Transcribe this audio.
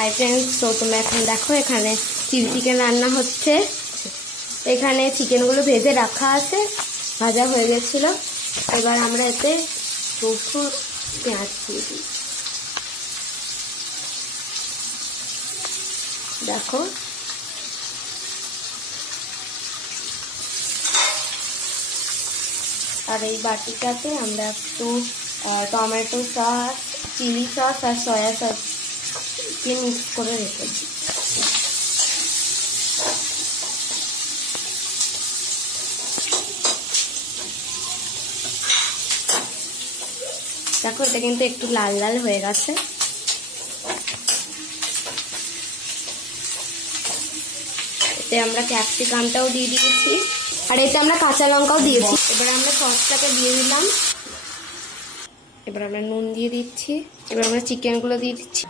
Hi friends, তো তোমরা এখন দেখো এখানে চিলি চিকেন রান্না হচ্ছে। এখানে চিকেনগুলো ভেজে রাখা আছে, ভাজা হয়ে গেছিল। এবার আমরা এতে রসুন পেঁয়াজ দিয়ে দিই। দেখো আর এই বাটিটাতে আমরা একটু টমেটো সস, চিলি সস আর সয়া সস দিয়ে মিক্স করে রেখেছি। দেখো এটা কিন্তু একটু লাল লাল হয়ে গেছে। এতে আমরা ক্যাপসিকামটাও দিয়ে দিয়েছি, আর এতে আমরা কাঁচা লঙ্কাও দিয়েছি। এবার আমরা সসটাকে দিয়ে দিলাম। এবার আমরা নুন দিয়ে দিচ্ছি। এবার আমরা চিকেনগুলো দিয়ে দিচ্ছি।